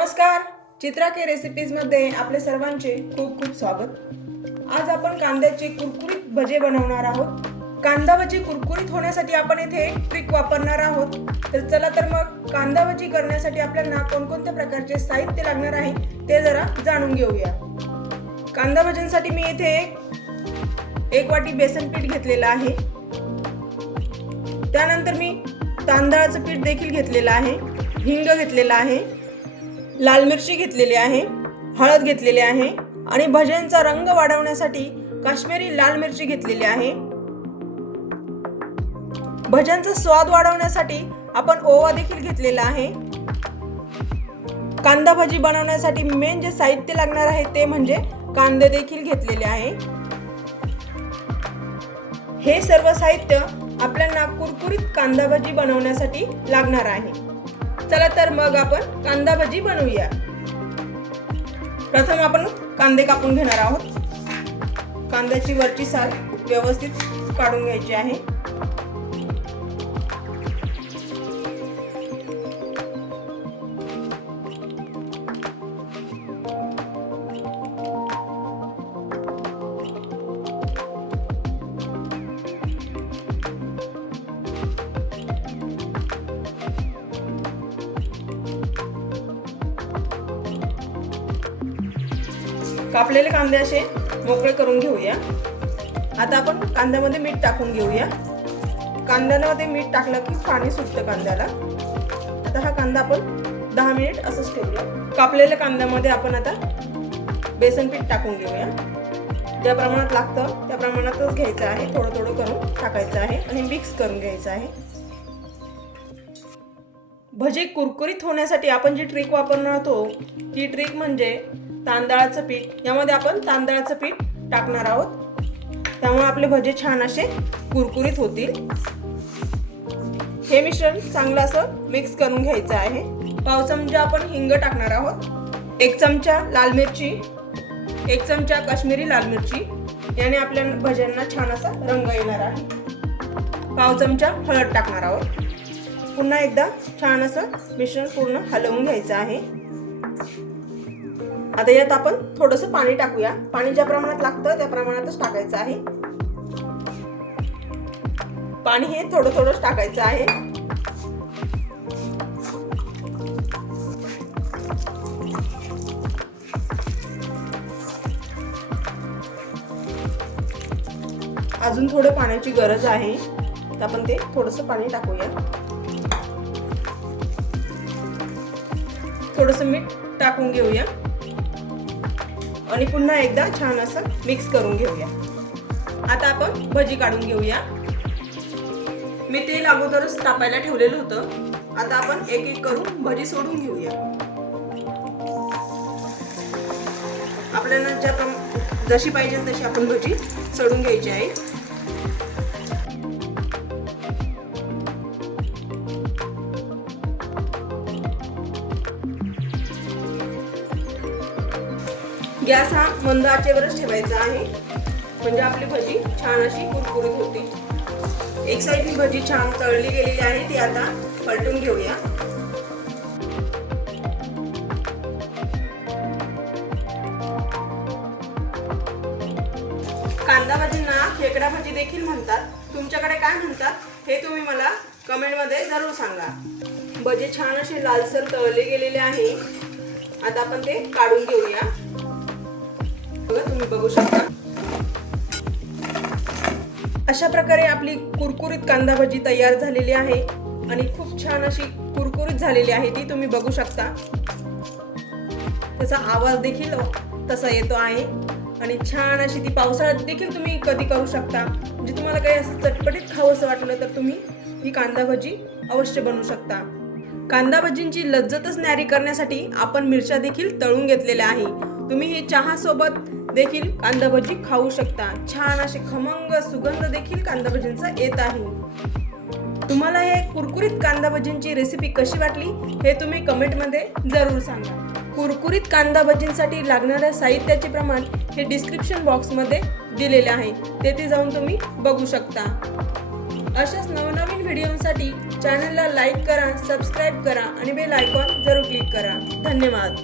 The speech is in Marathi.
नमस्कार. चित्रा के रेसिपीजमध्ये आपले सर्वांचे खूप खूप स्वागत. आज आपण कांद्याचे कुरकुरीत भजे बनवणार आहोत. कांदा भजी कुरकुरीत होण्यासाठी आपण इथे ट्रिक वापरणार आहोत. तर चला तर मग कांदा भजी करण्यासाठी आपल्याला कोणकोणत्या प्रकारचे साहित्य लागणार आहे ते जरा जाणून घेऊया. कांदा भजींसाठी मी इथे एक वाटी बेसन पीठ घेतलेलं आहे. त्यानंतर मी तांदळाचं पीठ देखील घेतलेलं आहे. हिंग घेतलेलं आहे. लाल मिरची घेतलेली आहे हळद घेतलेली आहे आणि भज्यांचा रंग वाढवण्यासाठी काश्मीरी लाल मिरची घेतलेली आहे. भज्यांचा स्वाद वाढवण्यासाठी आपण ओवा देखील घेतलेला आहे. कांदा भजी बनवण्यासाठी मेन जे साहित्य लागणार आहे ते म्हणजे कांदे देखील घेतलेले आहे. हे सर्व साहित्य आपल्याला कुरकुरीत कांदा भजी बनवण्यासाठी लागणार आहे. चला तर मग आपण कांदा भजी बनवूया. प्रथम आपण कांदे कापून घेणार आहोत. कांद्याची वरची साल व्यवस्थित काढून घ्यायची आहे. कापलेले कांदे असे मोकळे करून घेऊया. आता आपण कांद्यामध्ये मीठ टाकून घेऊया. कांद्यामध्ये मीठ टाकलं की पाणी सुटतं कांद्याला. आता हा कांदा आपण दहा मिनिट असंच ठेवूया. कापलेल्या कांद्यामध्ये आपण आता बेसन पीठ टाकून घेऊया. ज्या प्रमाणात लागतं त्या प्रमाणातच घ्यायचं आहे. थोडं थोडं करून टाकायचं आहे आणि मिक्स करून घ्यायचं आहे. भजे कुरकुरीत होण्यासाठी आपण जी ट्रिक वापरणार आहोत ती ट्रिक म्हणजे तांदळाचं पीठ. यामध्ये आपण तांदळाचं पीठ टाकणार आहोत. त्यामुळे आपले भजे छान असे कुरकुरीत होतील. हे मिश्रण चांगलं असं मिक्स करून घ्यायचं आहे. पाव चमचा आपण हिंग टाकणार आहोत. एक चमचा लाल मिरची. एक चमचा काश्मीरी लाल मिरची. याने आपल्या भज्यांना छान असा रंग येणार आहे. पाव चमचा हळद टाकणार आहोत. पुन्हा एकदा छान असं मिश्रण पूर्ण हलवून घ्यायचं आहे. आता यात आपण थोडस पाणी टाकूया. पाणी ज्या प्रमाणात लागतं त्या प्रमाणातच टाकायचं आहे. पाणी हे थोडं थोडंच टाकायचं आहे. अजून थोडं पाण्याची गरज आहे. तर आपण ते थोडस पाणी टाकूया. थोडस मीठ टाकून घेऊया. आणि पुन्हा एकदा छान असं मिक्स करून घेऊया. आता आपण भजी काढून घेऊया. मी तेल अगोदरच तापायला ठेवलेलं होतं. आता आपण एक एक करून भजी सोडून घेऊया. आपल्याला ज्या जशी पाहिजे तशी आपण भजी सोडून घ्यायची आहे. गॅस हा मंद आचेवरच ठेवायचा आहे. म्हणजे आपली भजी छान अशी कुरकुरीत होती. एक साईडनी भजी छान तळली गेलेली आहे ती आता पलटून घेऊया. कांदा भाजींना खेकडा भाजी देखील म्हणतात. तुमच्याकडे काय म्हणतात हे तुम्ही मला कमेंटमध्ये जरूर सांगा. भजी छान असे लालसर तळले गेलेले आहे. आता आपण ते काढून घेऊया. तुम्ही बघू शकता. अशा प्रकारे आपली कुरकुरीत कांदा भजी तयार झालेली आहे आणि खूप छान अशी कुरकुरीत झालेली आहे ती तुम्ही बघू शकता. त्याचा आवाज देखील तसा येतो आहे आणि छान अशी ती पावसाळ्यात देखील तुम्ही कधी करू शकता. म्हणजे तुम्हाला काही असं चटपटीत खावं असं वाटलं तर तुम्ही ही कांदा भजी अवश्य बनवू शकता. कांदा भजींची लज्जतच न्यारी करण्यासाठी आपण मिरच्या देखील तळून घेतलेल्या आहे. तुम्ही हे चहासोबत देखील कांदा भजी खाऊ शकता. छान असे खमंग सुगंध देखील कांदा भजींचा येत आहे. तुम्हाला हे कुरकुरीत कांदा भजींची रेसिपी कशी वाटली हे तुम्ही कमेंटमध्ये जरूर सांगा. कुरकुरीत कांदा भजींसाठी लागणाऱ्या साहित्याचे प्रमाण हे डिस्क्रिप्शन बॉक्समध्ये दिलेले आहे. तेथे जाऊन तुम्ही बघू शकता. अशाच नवनवीन व्हिडिओसाठी चॅनलला लाईक करा सबस्क्राईब करा आणि बेल आयकॉन जरूर क्लिक करा. धन्यवाद.